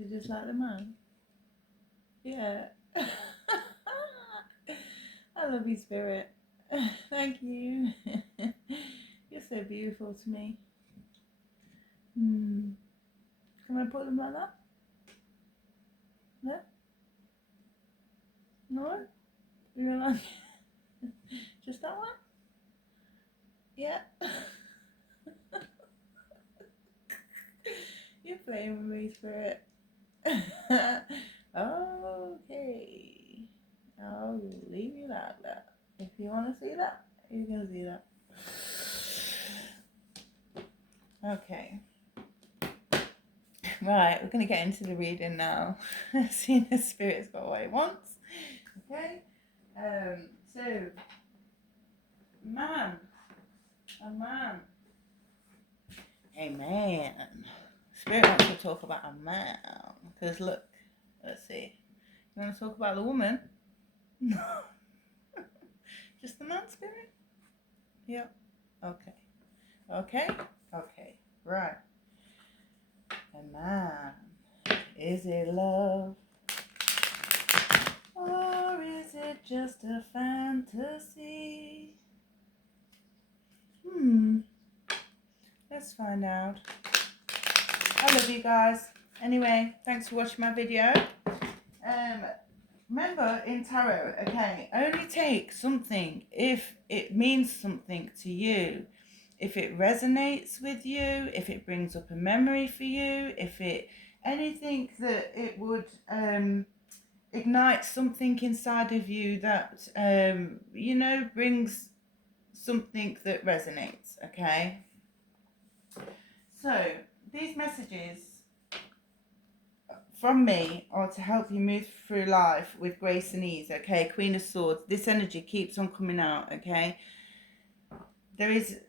You just like the man? Yeah. I love you, Spirit. Thank you. You're so beautiful to me. Hmm. Can I put them like that? No? No? You don't like just that one? Yeah. You're playing with me, Spirit. Okay. I'll leave you like that. If you want to see that, you can see that. Okay. Right, we're going to get into the reading now. Seeing the Spirit's got what it wants. Okay. So, man. A man. A man. Spirit wants to talk about a man. Because look, let's see. You want to talk about the woman? No. Just the man, Spirit? Yep. Okay. Okay? Okay. Right. A man. Is it love? Or is it just a fantasy? Let's find out. I love you guys. Anyway, thanks for watching my video. Remember in tarot, okay, only take something if it means something to you. If it resonates with you, if it brings up a memory for you, if it anything that it would ignite something inside of you that brings something that resonates, okay? So these messages from me are to help you move through life with grace and ease, okay? Queen of Swords, this energy keeps on coming out, okay? There is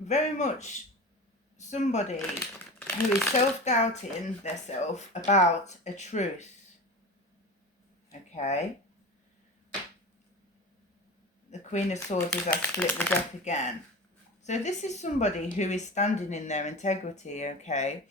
very much somebody who is self-doubting themselves about a truth, okay? The Queen of Swords as I split the deck again. So this is somebody who is standing in their integrity, okay?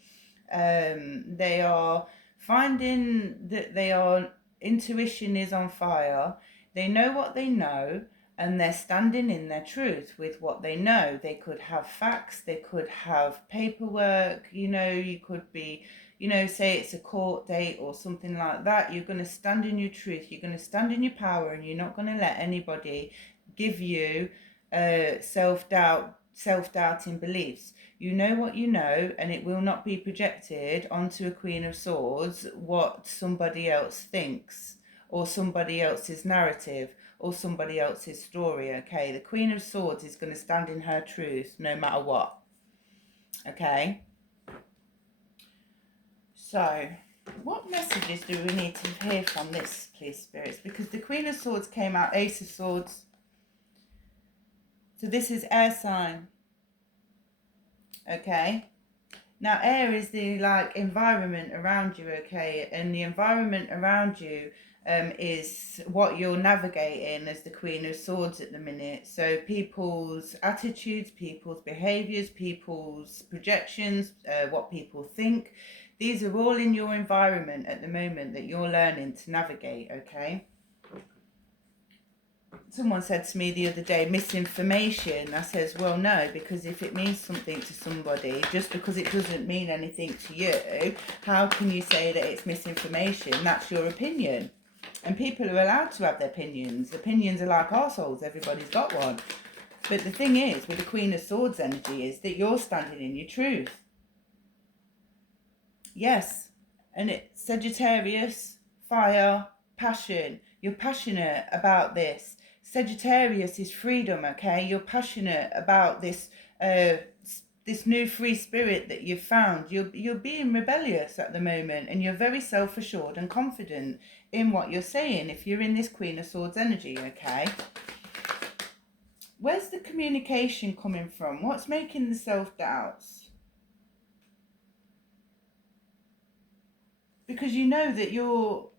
They are finding that their intuition is on fire. They know what they know, and they're standing in their truth with what they know. They could have facts, they could have paperwork, you could be, say it's a court date or something like that. You're going to stand in your truth, you're going to stand in your power, and you're not going to let anybody give you self-doubting beliefs. You know what you know, and it will not be projected onto a Queen of Swords what somebody else thinks, or somebody else's narrative, or somebody else's story, okay? The Queen of Swords is going to stand in her truth no matter what, okay? So, what messages do we need to hear from this, please, spirits? Because the Queen of Swords came out, Ace of Swords. So this is air sign, okay? Now, air is the environment around you, okay? And the environment around you is what you're navigating as the Queen of Swords at the minute. So people's attitudes, people's behaviours, people's projections, what people think. These are all in your environment at the moment that you're learning to navigate, okay? Someone said to me the other day, misinformation. I says, well, no, because if it means something to somebody, just because it doesn't mean anything to you, how can you say that it's misinformation? That's your opinion. And people are allowed to have their opinions. Opinions are like arseholes. Everybody's got one. But the thing is, with the Queen of Swords energy, is that you're standing in your truth. Yes. And it's Sagittarius, fire, passion. You're passionate about this. Sagittarius is freedom, okay? You're passionate about this this new free spirit that you've found. You're being rebellious at the moment, and you're very self-assured and confident in what you're saying if you're in this Queen of Swords energy, okay? Where's the communication coming from? What's making the self-doubts? Because you know that your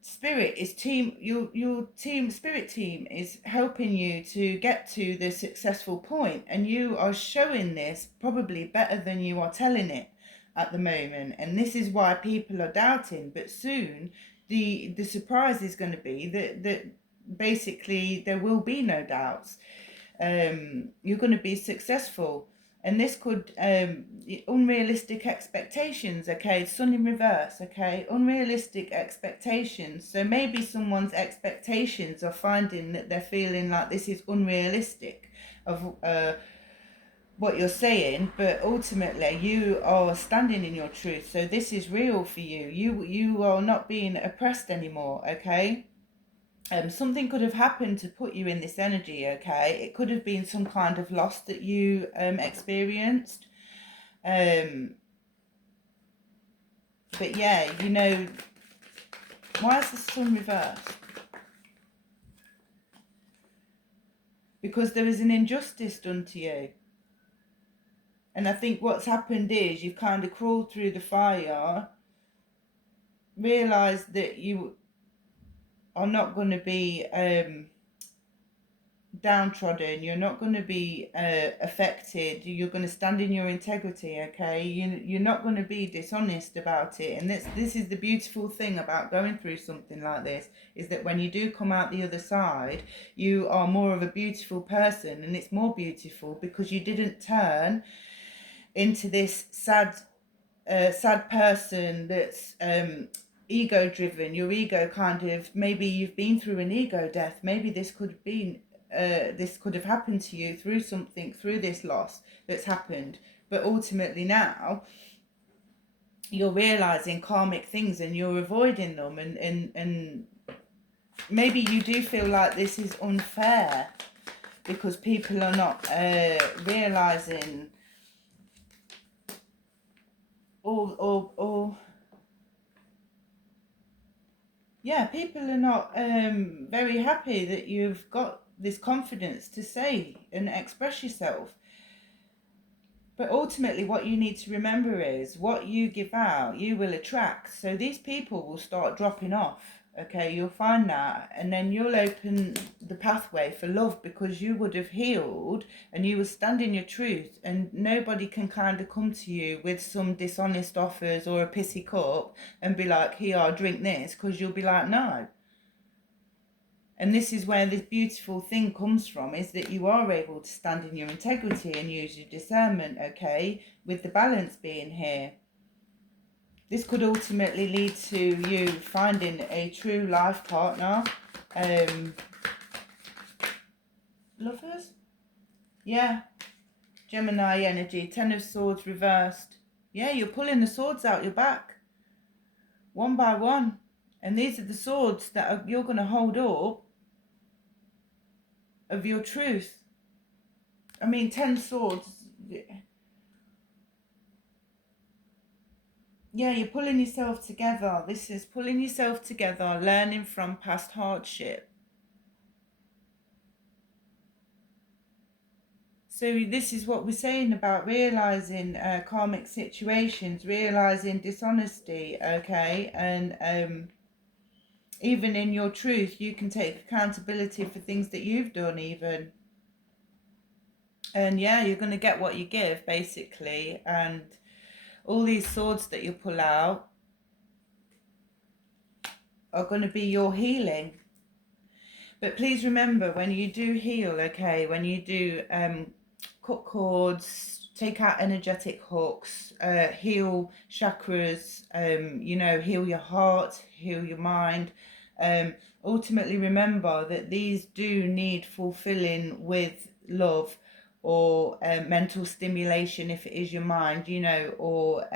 spirit is your team spirit team is helping you to get to the successful point, and you are showing this probably better than you are telling it. at the moment, and this is why people are doubting. But soon the surprise is going to be that basically there will be no doubts. You're going to be successful. And this could unrealistic expectations, okay, sun in reverse, okay, unrealistic expectations. So maybe someone's expectations are finding that they're feeling like this is unrealistic of what you're saying, but ultimately you are standing in your truth. So this is real for you. You are not being oppressed anymore, okay? Something could have happened to put you in this energy, okay? It could have been some kind of loss that you experienced. But yeah, you know, why is the sun reversed? Because there is an injustice done to you. And I think what's happened is you've kind of crawled through the fire, realised that you are not going to be downtrodden, you're not going to be affected, you're going to stand in your integrity, okay? You're not going to be dishonest about it. And this is the beautiful thing about going through something like this, is that when you do come out the other side, you are more of a beautiful person. And it's more beautiful because you didn't turn into this sad person that's ego driven. Your ego kind of, maybe you've been through an ego death. Maybe this could have happened to you through something, through this loss that's happened. But ultimately now you're realizing karmic things and you're avoiding them, and maybe you do feel like this is unfair because people are not realizing or yeah, people are not very happy that you've got this confidence to say and express yourself. But ultimately what you need to remember is what you give out, you will attract. So these people will start dropping off. Okay, you'll find that, and then you'll open the pathway for love because you would have healed and you will stand in your truth, and nobody can kind of come to you with some dishonest offers or a pissy cup and be like, here, I'll drink this, because you'll be like, no. And this is where this beautiful thing comes from, is that you are able to stand in your integrity and use your discernment, okay, with the balance being here. This could ultimately lead to you finding a true life partner. Lovers? Yeah. Gemini energy. Ten of Swords reversed. Yeah, you're pulling the swords out your back. One by one. And these are the swords that you're going to hold up of your truth. I mean, 10 swords. Yeah, you're pulling yourself together. This is pulling yourself together, learning from past hardship. So this is what we're saying about realizing karmic situations, realizing dishonesty, okay? And even in your truth, you can take accountability for things that you've done even. And yeah, you're going to get what you give, basically. And all these swords that you pull out are going to be your healing. But please remember, when you do heal, okay, when you do cut cords, take out energetic hooks, heal chakras, you know, heal your heart, heal your mind. Ultimately, remember that these do need fulfilling with love or mental stimulation if it is your mind, you know, or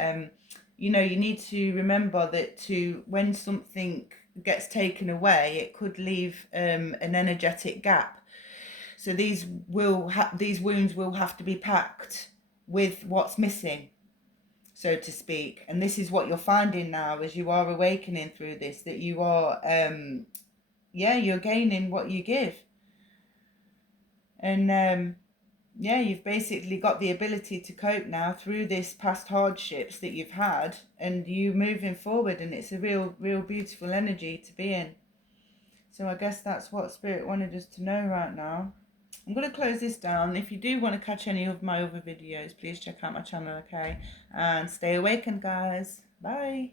you know, you need to remember that when something gets taken away, it could leave an energetic gap. So these wounds will have to be packed with what's missing, so to speak. And this is what you're finding now as you are awakening through this, that you are you're gaining what you give. And yeah, you've basically got the ability to cope now through this past hardships that you've had, and you moving forward, and it's a real beautiful energy to be in. So I guess that's what Spirit wanted us to know right now. I'm going to close this down. If you do want to catch any of my other videos, please check out my channel, okay? And stay awakened, guys. Bye.